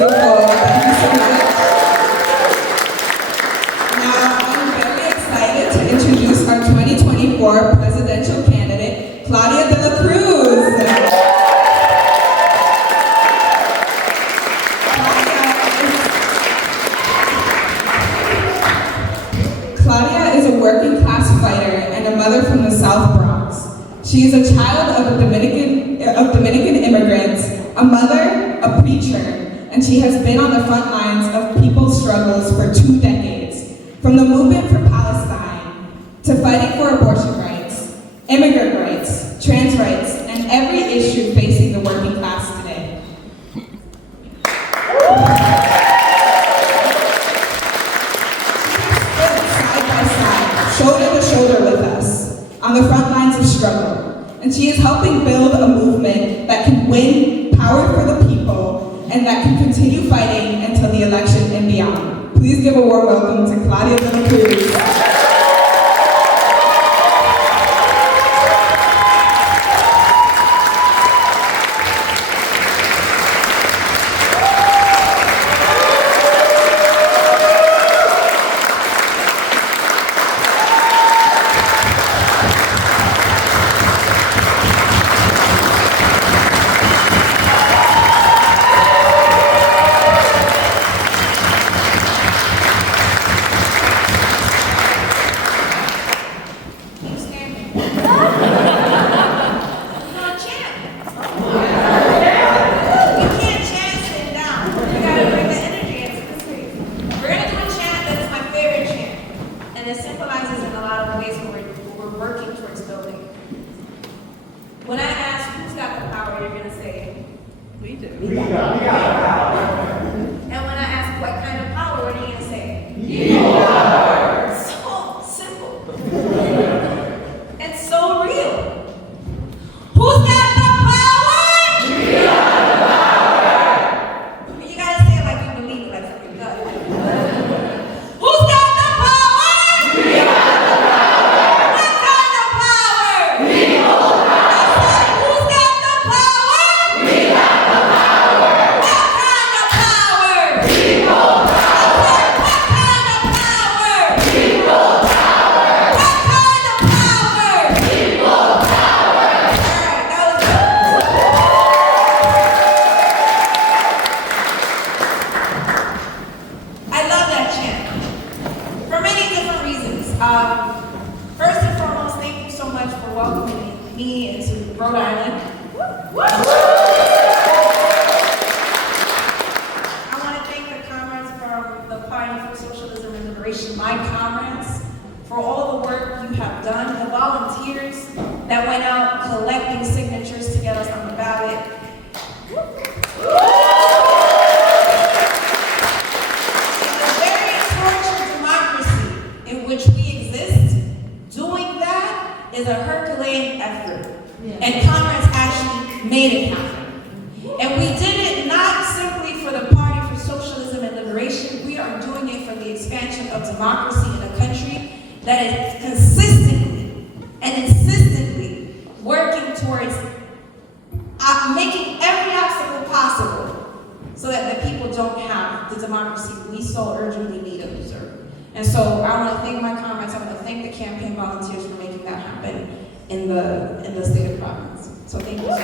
Thank you so much. Now, I'm very excited to introduce our 2024 presidential candidate, Claudia de la Cruz. Claudia is a working class fighter and a mother from the South Bronx. She is a child of Dominican immigrants, a mother, a preacher, and she has been on the front lines of people's struggles for 2 decades. From the movement for Palestine, to fighting for abortion rights, immigrant rights, trans rights, and every issue facing the working class today. Shoulder to shoulder with us on the front lines of struggle. And she is helping build a movement that can win power for the people and that can continue fighting until the election and beyond. Please give a warm welcome to Claudia de la Cruz. First and foremost, thank you so much for welcoming me into Rhode Island. I want to thank the comrades from the Party for Socialism and Liberation, my comrades, for all the work you have done, the volunteers that went out collecting signatures to get us on the ballot. Is a Herculean effort, and comrades actually made it happen. And we did it not simply for the Party for Socialism and Liberation, we are doing it for the expansion of democracy in a country that is consistently and insistently working towards making every obstacle possible so that the people don't have the democracy we so urgently need and deserve. And so I want to thank my comrades, I want to thank the campaign volunteers for making that happen in the state of Providence. So thank you so much.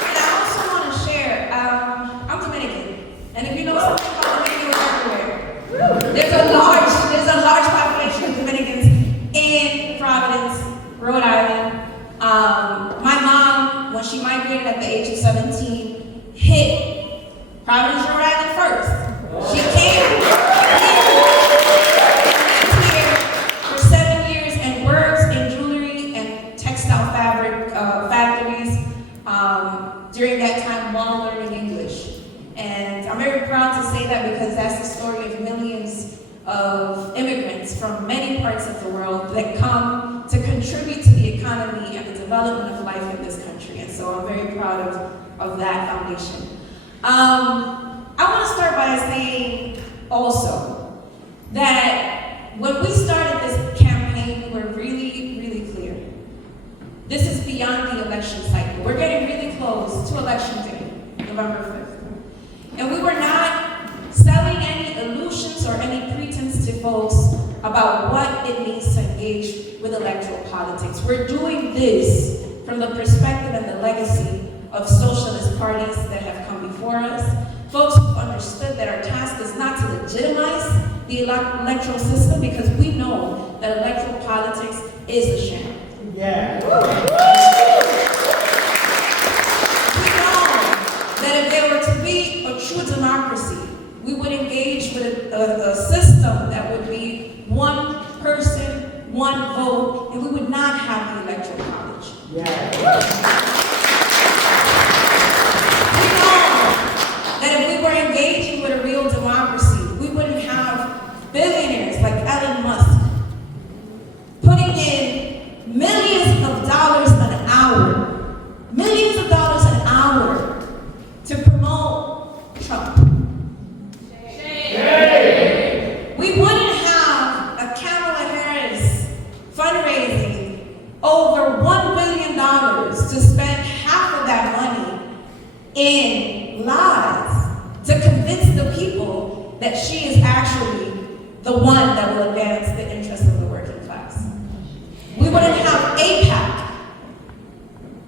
And I also want to share, I'm Dominican, and if you know something about Dominicans everywhere, there's a large population of Dominicans in Providence, Rhode Island. My mom, when she migrated at the age of 17, hit Providence, Rhode Island first. She came here for 7 years and worked in jewelry and textile fabric factories during that time while learning English. And I'm very proud to say that because that's the story of millions of immigrants from many parts of the world that come to contribute to the economy and the development of life in this country. And so I'm very proud of that foundation. I want to start by saying also that when we started this campaign, we were really, really clear. This is beyond the election cycle. We're getting to Election Day, November 5th. And we were not selling any illusions or any pretense to folks about what it means to engage with electoral politics. We're doing this from the perspective and the legacy of socialist parties that have come before us, folks who've understood that our task is not to legitimize the electoral system, because we know that electoral politics is a sham. Yeah. We know that if there were to be a true democracy, we would engage with a system that would be one person, one vote, and we would not have the electoral college. Yeah. We know that if we were engaging with a real democracy, we wouldn't have billionaires like Elon Musk putting in millions of dollars an hour to promote Trump. We wouldn't have a Kamala Harris fundraising over $1 billion to spend half of that money in lies to convince the people that she is actually the one that will advance the interests of the working class. We wouldn't have AIPAC.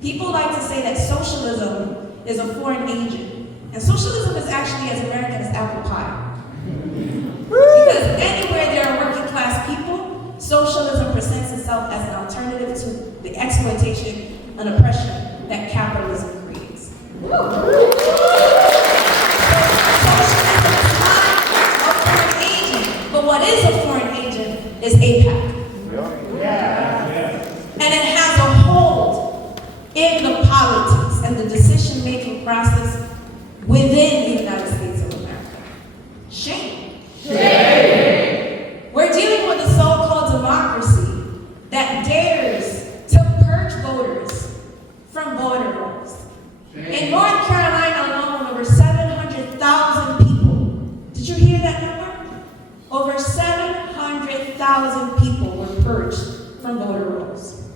People like to say that socialism is a foreign agent, and socialism is actually as American as apple pie. Because anywhere there are working class people, socialism presents itself as an alternative to the exploitation and oppression that capitalism creates. Socialism is not a foreign agent, but what is a foreign agent is AIPAC. And it has a hold in the politics and the decision-making process within the United States of America. Shame. We're dealing with a so-called democracy that dares to purge voters from voter rolls. In North Carolina alone, over 700,000 people. Did you hear that number? Over 700,000 people were purged from voter rolls.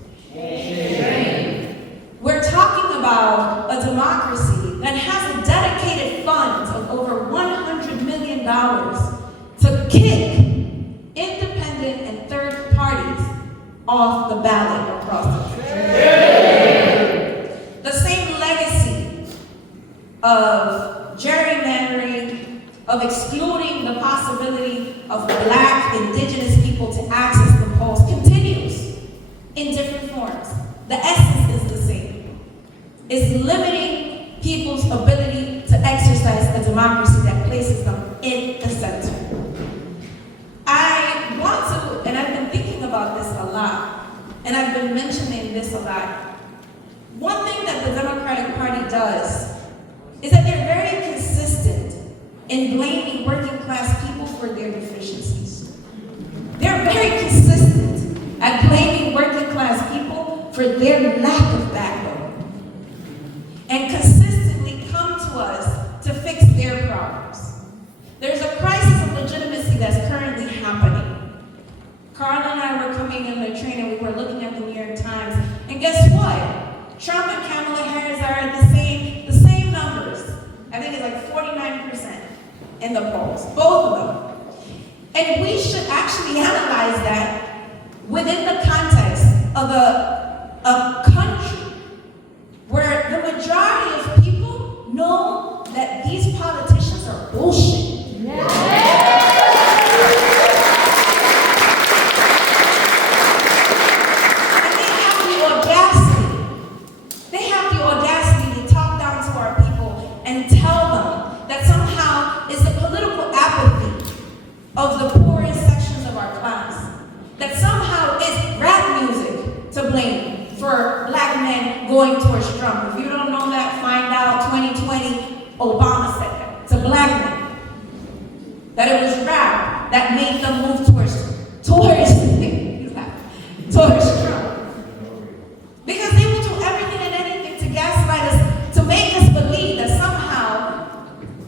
We're talking about a democracy that has a dedicated fund of over $100 million to kick independent and third parties off the ballot across the country. The same legacy of gerrymandering, of excluding the possibility of Black, Indigenous people to access the polls continues in different forms. The essence is the same. It's limiting people's ability to exercise a democracy that places them in the center. I want to, and I've been thinking about this a lot, and I've been mentioning this a lot. One thing that the Democratic Party does is that they're very consistent in blaming working class people for their deficiencies. They're very consistent at blaming working class people for their lack of backbone, and consistently come to us to fix their problems. There's a crisis of legitimacy that's currently happening. Carla and I were coming in the train and we were looking at the New York Times, and guess what? Trump and Kamala Harris are at the same numbers. I think it's like 49% in the polls, both of them. And we should actually analyze that within the context of a country where the majority of people know that these politicians are bullshit. And they have the audacity to talk down to our people and tell them that somehow it's the political apathy of the poorest sections of our class, that somehow it's rap music to blame for Black men going towards Trump. If you don't know that, find out. 2020, Obama said that to Black men. That it was rap that made them move towards Trump. Because they will do everything and anything to gaslight us, to make us believe that somehow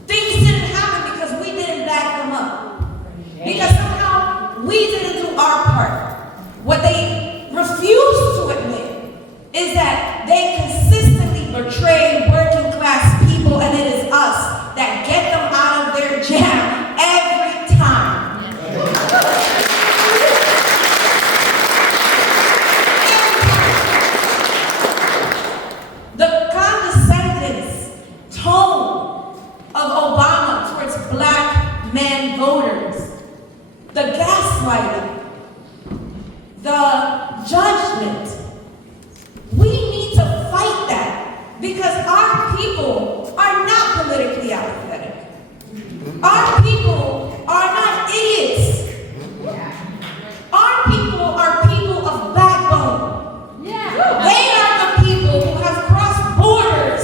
things didn't happen because we didn't back them up. Because somehow we didn't do our part. What they refuse to admit is that they consistently They are the people who have crossed borders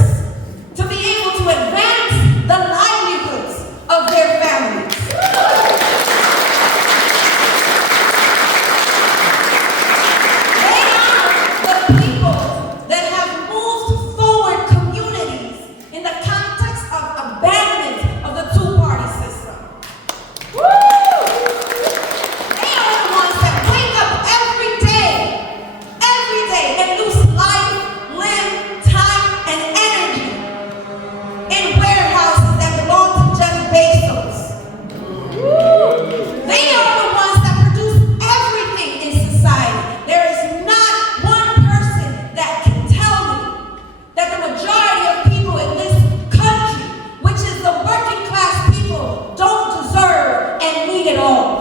to be able to advance the livelihoods of their families. They are the people that have moved forward communities in the context of abandonment of the two-party system. They are the ones that wake up every day, and lose life, limb, time, and energy in warehouses that belong to Jeff Bezos. They are the ones that produce everything in society. There is not one person that can tell me that the majority of people in this country, which is the working class people, don't deserve and need it all.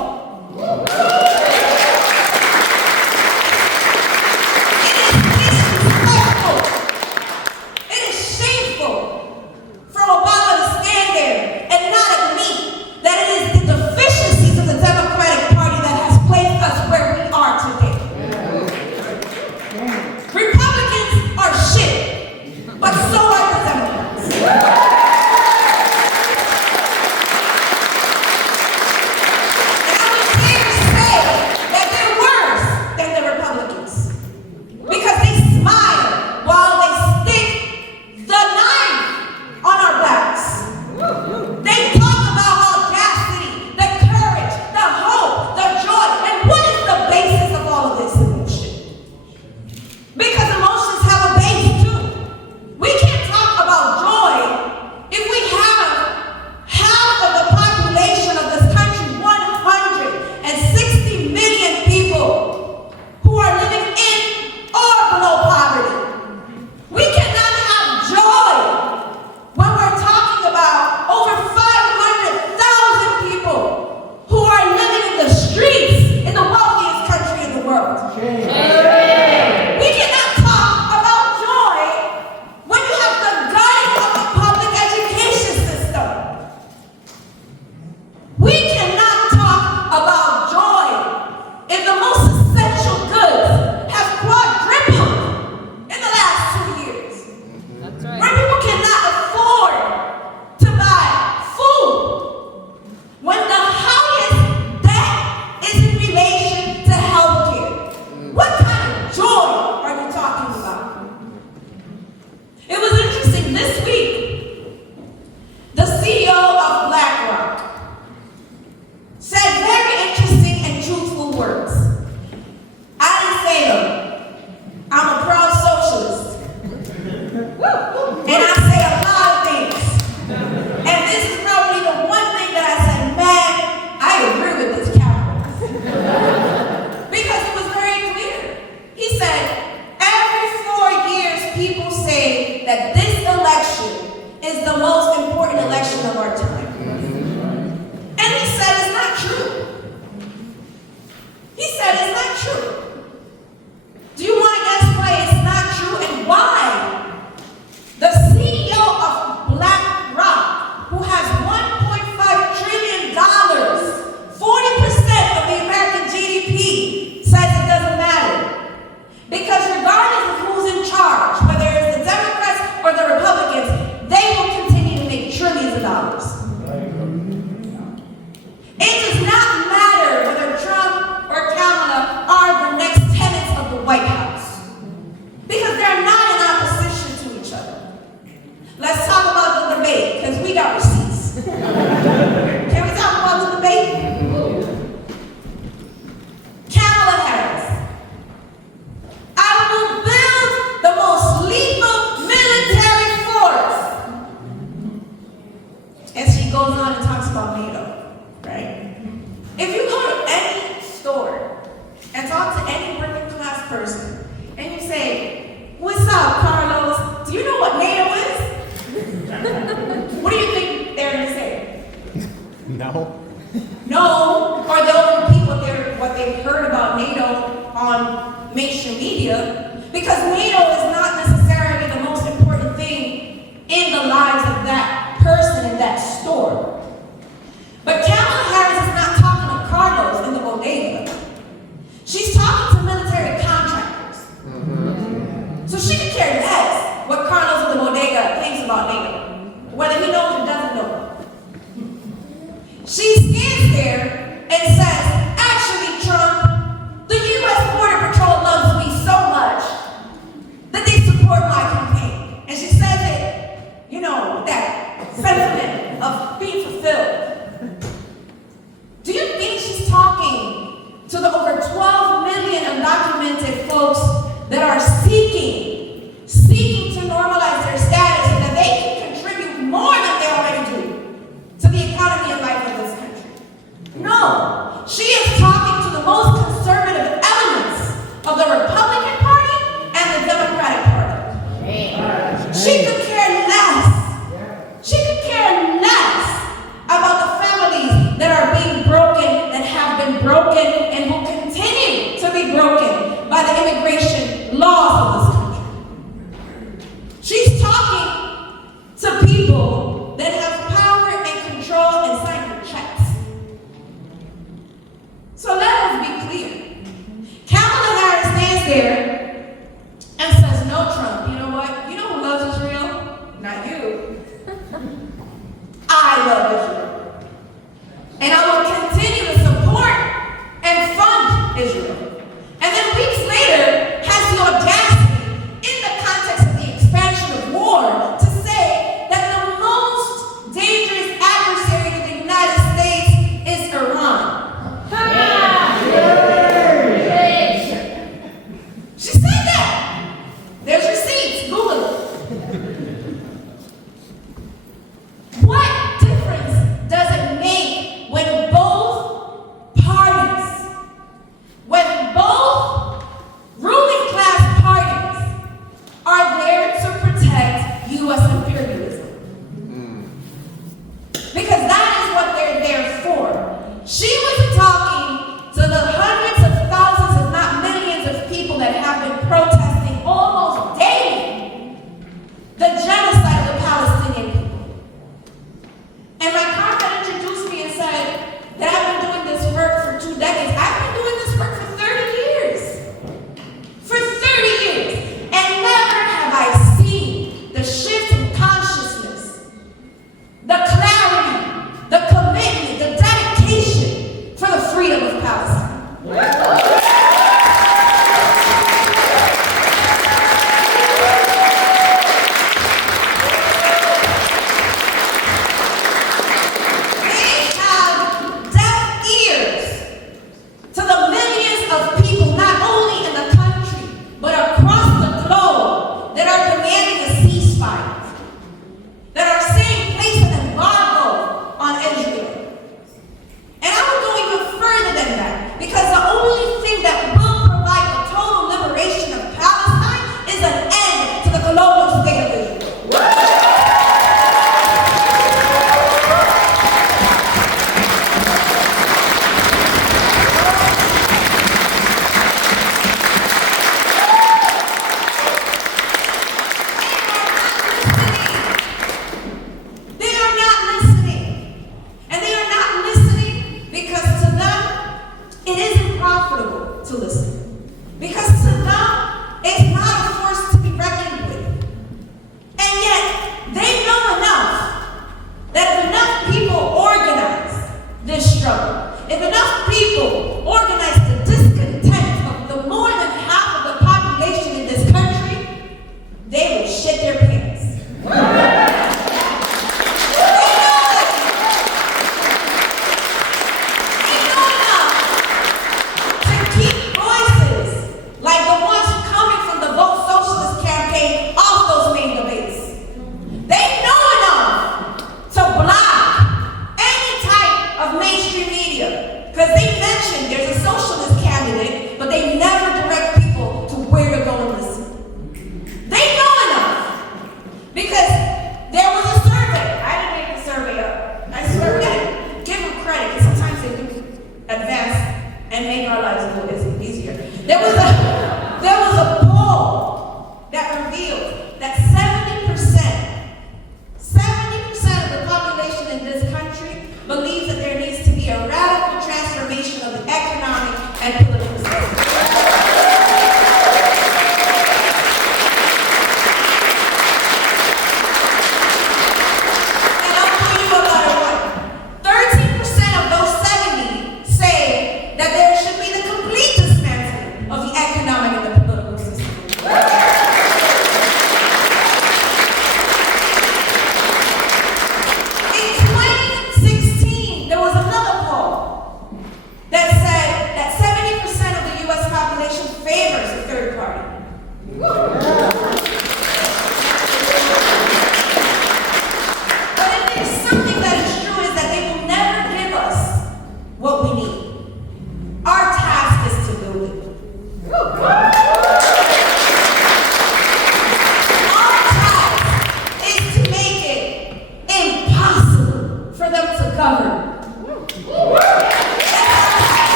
It is shameful for Obama to stand there and not admit that it is the deficiencies of the Democratic Party that has placed us where we are today. Republicans are shit, but so are the Democrats. And I would dare say that they're worse than the Republicans because they smile while they stick the knife on our backs. They talk about audacity, the courage, the hope, the joy, and what is the basis of all of this emotion? Because emotions have a base too. We can't talk about joy if we have half of the population of this country, 160 million people, who are living in or below poverty. We cannot have joy when we're talking about over 500,000 people who are living in the streets in the wealthiest country in the world. We cannot talk about joy when you have the gutting of the public education system. We cannot talk about joy if the most essential goods have quadrupled in the last 2 years. That's right. Where people cannot afford to buy food. When the highest debt is in relation to healthcare. What kind of joy are you talking about? It was interesting this week. The CEO of BlackRock said very interesting and truthful words. I didn't say them. I'm a proud socialist. And I say a lot of things. And this is probably the one thing that I said, man, I agree with this capitalist. Because it was very clear. He said, every 4 years people say that this election is the most important election of our time. And he said it's not true. He said it's not true. Do you want to guess why it's not true and why? The CEO of BlackRock, who has $1.5 trillion, 40% of the American GDP, says it doesn't matter. Because regardless of who's in charge, whether it's the Democrats or the Republicans, they will continue to make trillions of dollars. It does not matter whether Trump or Kamala are the next tenants of the White House. Because they're not in opposition to each other. Let's talk about the debate, because we got receipts. Can we talk about the debate? Kamala Harris. I will build the most lethal military force. And she goes on and talks about NATO, right? If you go to any store and talk to any working class person, and you say, what's up, Carlos? Do you know what NATO is? What do you think they're going to say? No. No, or they'll repeat what they've heard about NATO on mainstream media, because NATO is not necessarily the most important thing in the lives of that person in that store. But Kamala Harris is not talking to Carlos in the bodega. She's talking to military contractors.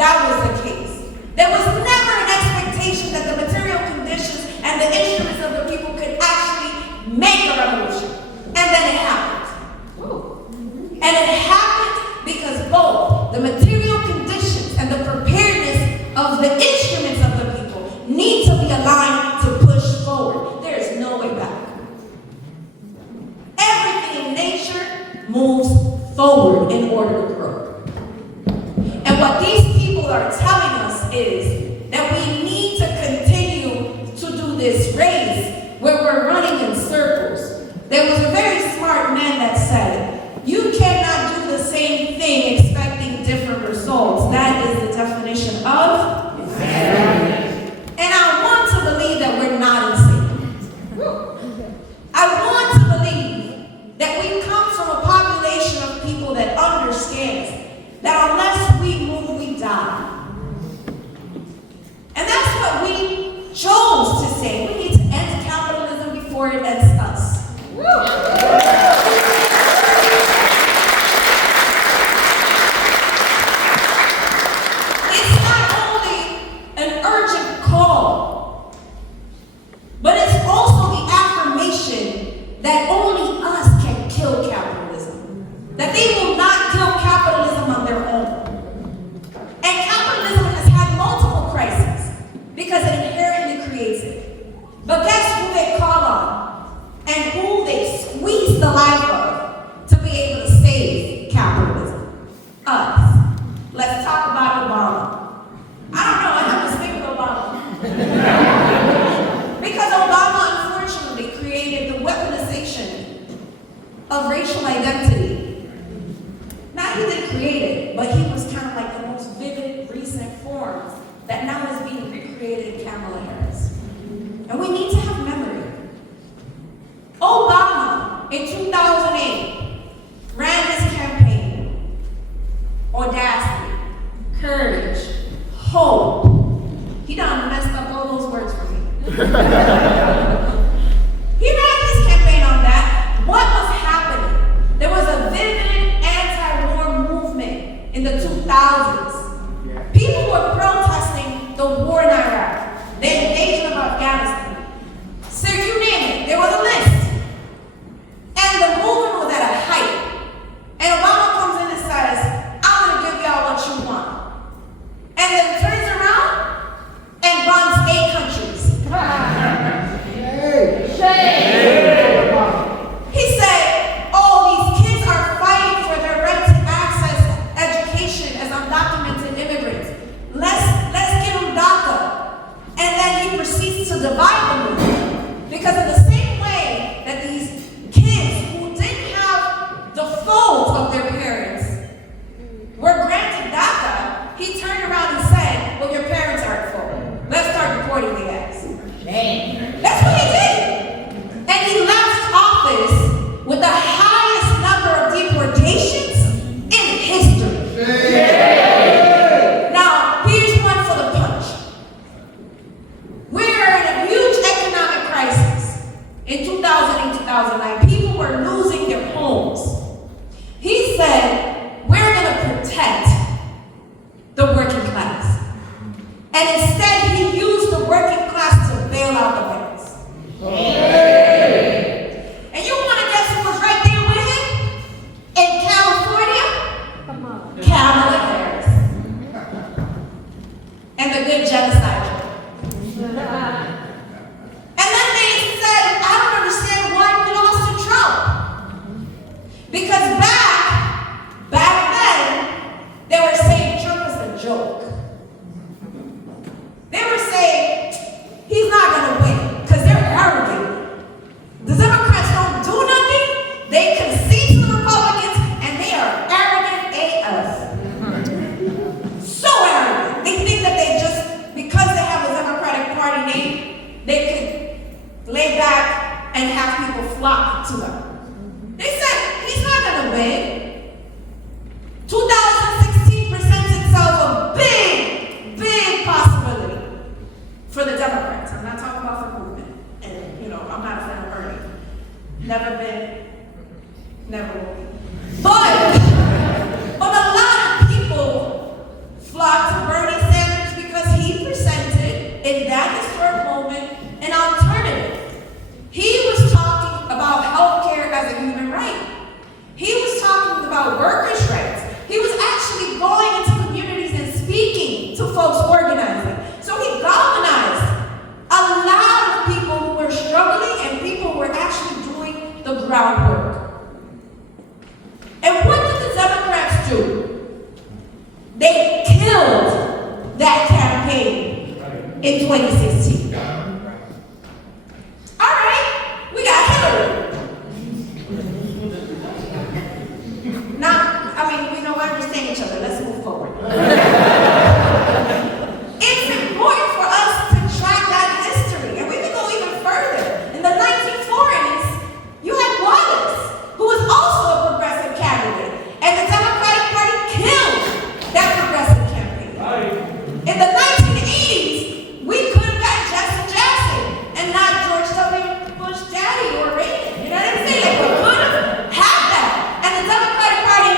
that was the case. There was never an expectation that the material conditions and the instruments of the people could actually make a revolution. And then it happened. And it happened because both the material conditions and the preparedness of the instruments of the people need to be aligned to push forward. There is no way back. Everything in nature moves forward in order to grow. And what these people are telling us is that we need to continue to do this race where we're running in circles. There was a very smart man that said, you cannot do the same thing expecting different results. That is the definition of insanity. And I want to believe that we're not insane. I want to believe that we come from a population of people that understands that unless we move, we die. And that's what we chose to say. We need to end capitalism before it ends us. It's not only an urgent call, but it's also the affirmation that only us can kill capitalism. That they will not kill capitalism on their own. And capitalism has had multiple crises because it inherently creates it. But guess who they call on and who they squeeze the life of to be able to save capitalism? Us. Let's talk about Obama. I don't know, I have to stick with Obama. Because Obama unfortunately created the weaponization of racial identity. Not he didn't create it, but he was kind of like the most vivid recent forms that now is being recreated in Kamala Harris. And we need to have memory. Obama, in 2008, ran his campaign. Audacity, courage, hope. He done messed up all those words for me. He ran his campaign on that. What was happening? There was a vivid anti-war movement in the 2000s. People were protesting the war in Iraq, the invasion of Afghanistan. So you name it, there was a list. And the movement was at a height. And Obama comes in and says, I'm going to give y'all what you want. And then turns around and bombs 8 countries. He said, oh, these kids are fighting for their right to access education as undocumented immigrants. Let's give them DACA. And then he proceeds to divide the movement. Because in the same way that these kids who didn't have the fault of their parents were granted DACA, he turned around and said, well, your parents are at fault. Let's start reporting the ass. That's what he did. And he left office with the highest number of deportations in history. Now, here's one for the punch. We're in a huge economic crisis. In 2008, 2009, people were losing their homes. He said, we're going to protect the working class. And instead, he used the working class to bail out the banks. And you want to guess who was right there with him? In California? Kamala Harris. And the good genocide. And then they said, I don't understand why we lost to Trump. Because back then, they were saying Trump is a joke. They were saying, he's not going to win because they're arrogant. The Democrats don't do nothing. They concede to the Republicans, and they are arrogant AF. in 2016. All right, we got Hillary. Now, I mean, we know we understand each other. Let's move forward. It's important for us to track that history, and we can go even further. In the 1940s, you had Wallace, who was also a progressive candidate, and the Democratic Party killed that progressive campaign. In the 1980s, we could have got Jesse Jackson and not George W. Bush daddy or Reagan. You know what I'm saying? Like, we could have had that. And the Democratic Party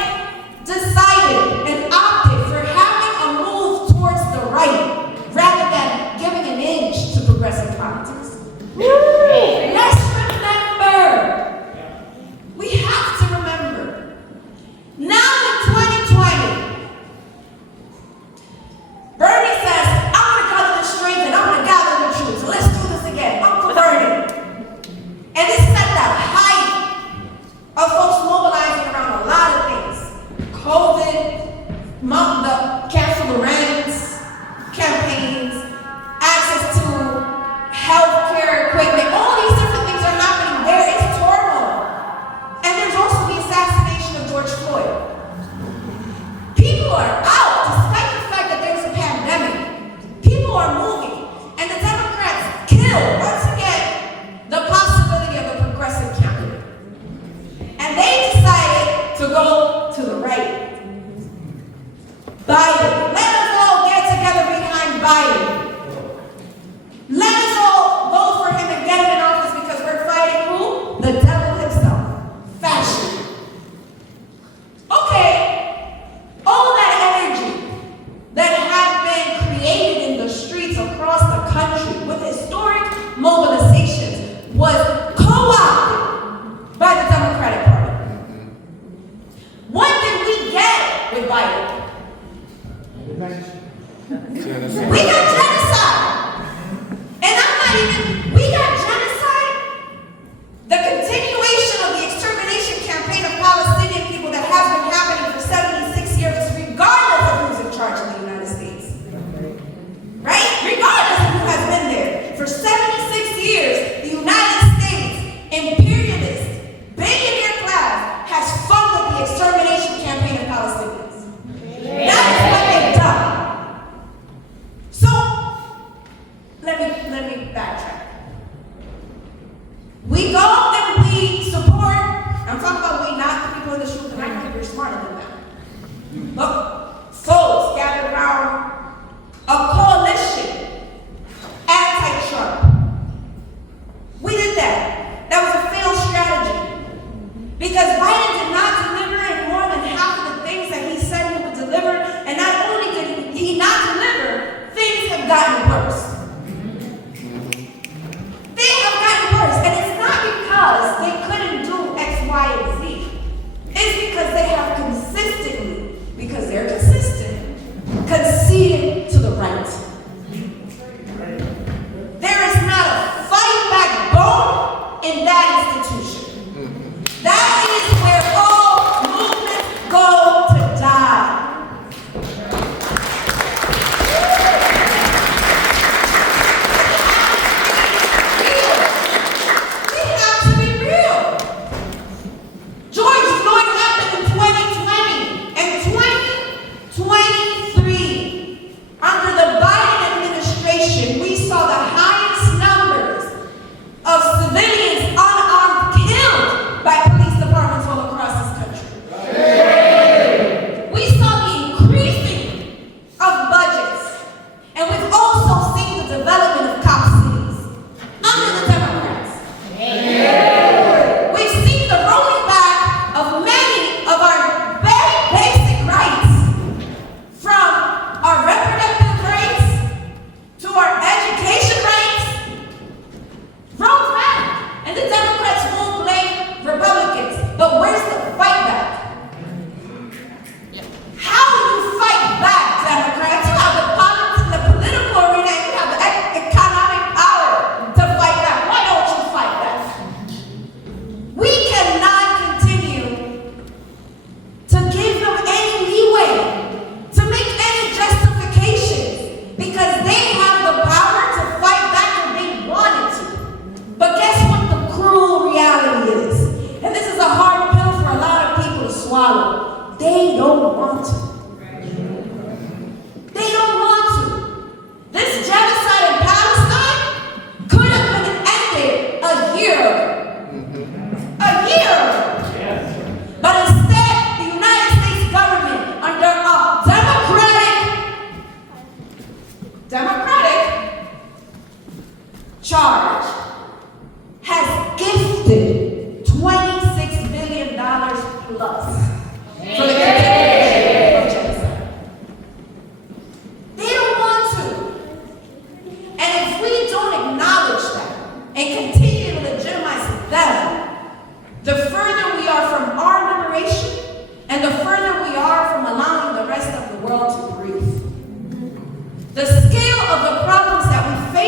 decided and opted for having a move towards the right rather than giving an inch to progressive politics. Let's remember. We have to remember. Now in 2020, Bernie says, I'm going to gather the strength and I'm going to gather the troops. Let's do this again. Uncle Bernie. And this is at the height of folks mobilizing around a lot of things. COVID, the cancel the rents, campaigns, access to healthcare equipment, all these different things are happening. There is turmoil. And there's also the assassination of George Floyd. People are out, despite the fact that there's a pandemic. People are moving. And the Democrats kill, once again, the possibility of a progressive candidate. And they decided to go to the right. By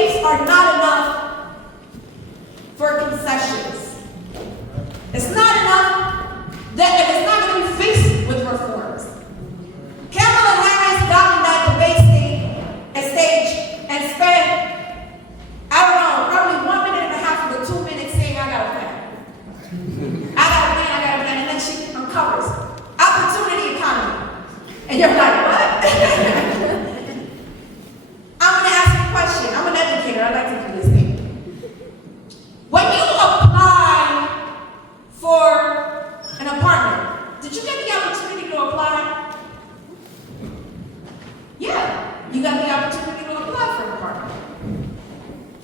rates are not enough for concessions. It's not enough that it's not going to be fixed with reforms. Kamala Harris got on that debate stage and spent, I don't know, probably 1 minute and a half of the 2 minutes saying, I got a plan. I got a plan, and then she uncovers opportunity economy. And you're like, what? I'm going to ask you a question. I'm an educator. I like to do this thing. When you apply for an apartment, did you get the opportunity to apply? Yeah, you got the opportunity to apply for an apartment.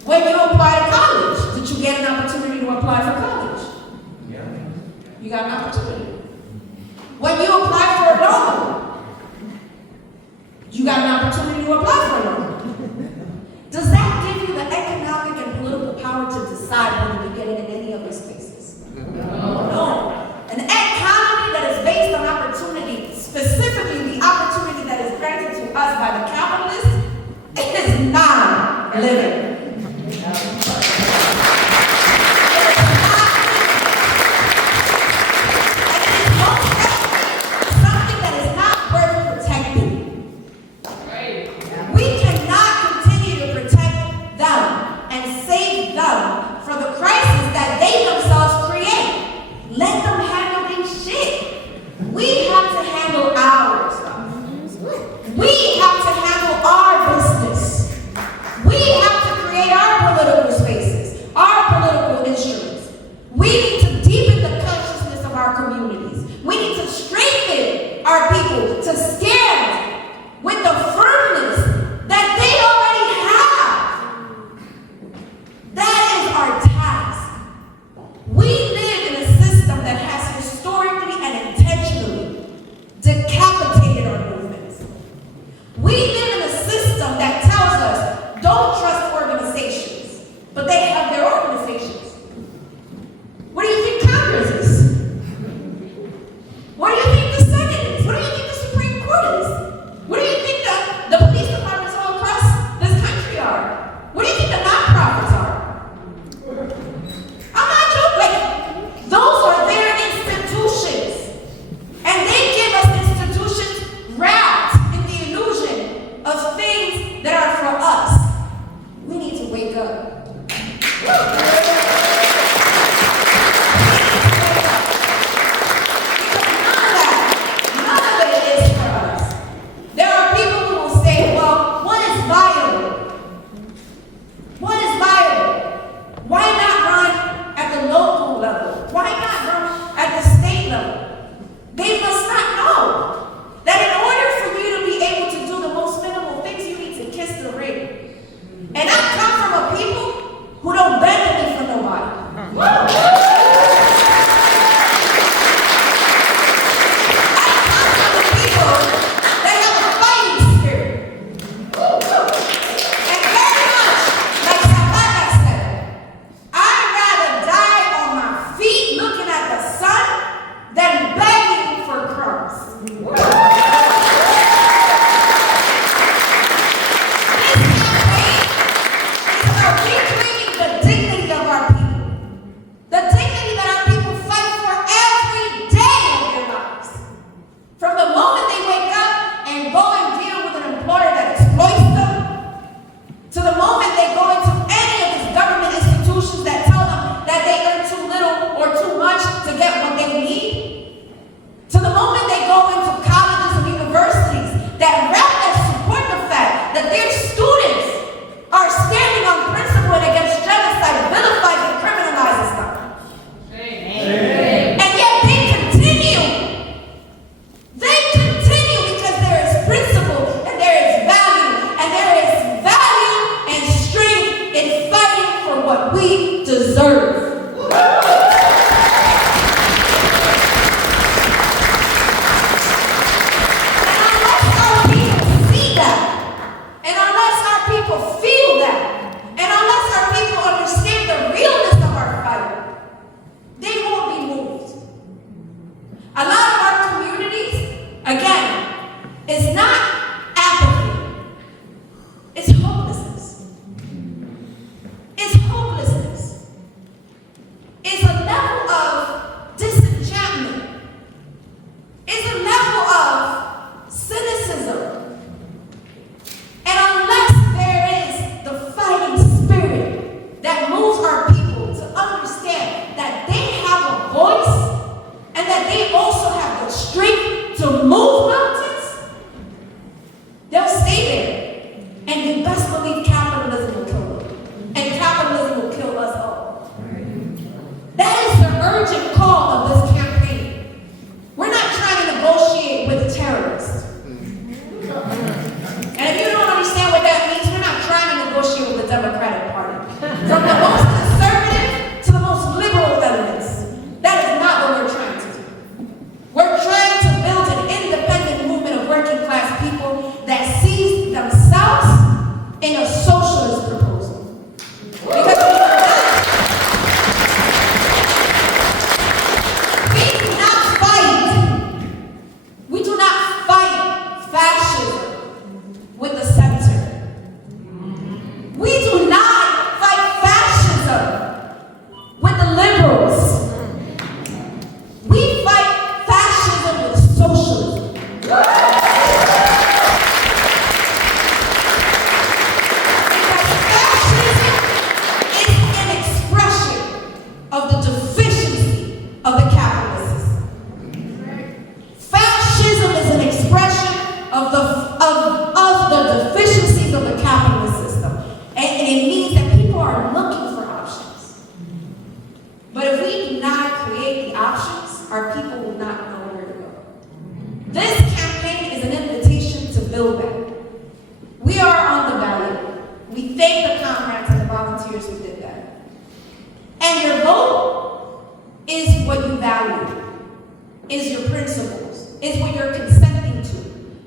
When you apply to college, did you get an opportunity to apply for college? Yeah. You got an opportunity. When you apply for a loan, you got an opportunity to apply for a loan. Does that give you the economic and political power to decide whether you get it in any of those spaces? No. An economy that is based on opportunity, specifically the opportunity that is granted to us by the capitalists, is not living. We have to handle our business. We have to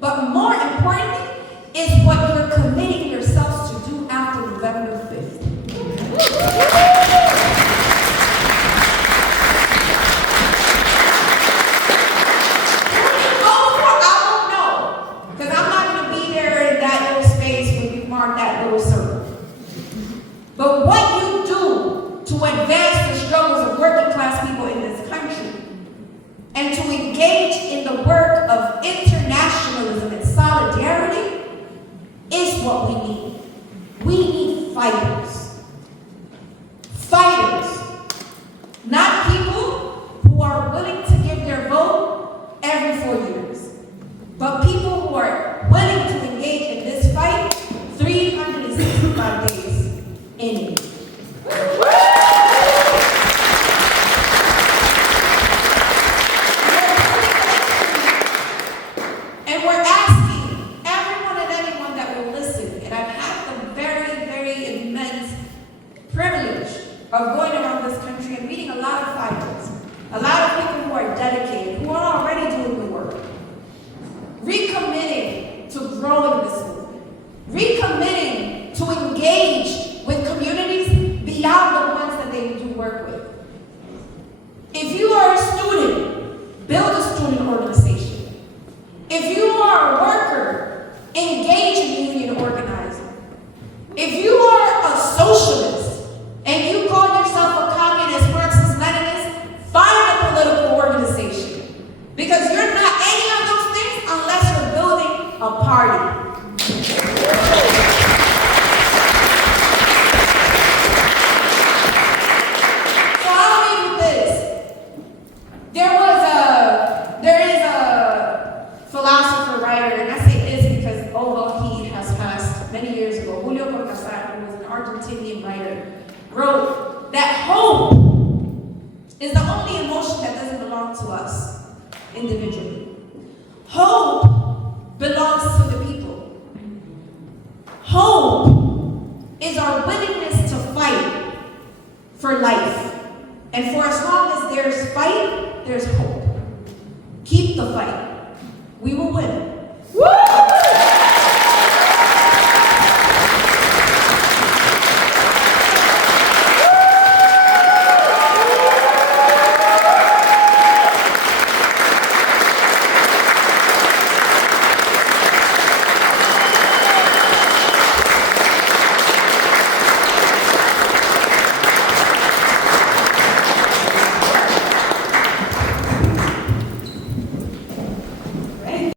But more importantly, is what you're committing yourselves to do after November 5th. But what you do to advance the struggles of working class people in this country and to engage in the work of internationalism and solidarity is what we need. We need fighters. Fighters. Not people who are willing to give their vote every 4 years, but people who are willing to engage in this fight 365 days. And we're asking everyone and anyone that will listen, and I've had the very, very immense privilege of going around this country and meeting a lot of fighters, a lot of people who are dedicated, who are already doing the work, recommitting to growing this movement, recommitting to engage with communities beyond the ones that they do work with. If you are a student, build a student organization. If you are a worker, engage in union organizing. If you are a socialist and you call yourself a communist, Marxist, Leninist, find a political organization. Because you're not any of those things unless you're building a party. There is a philosopher, writer, and I say this because although he has passed many years ago, Julio Cortázar, who was an Argentinian writer, wrote that hope is the only emotion that doesn't belong to us individually. Hope belongs to the people. Hope is our willingness to fight for life. And for as long as there's fight, there's hope. Keep the fight. We will win.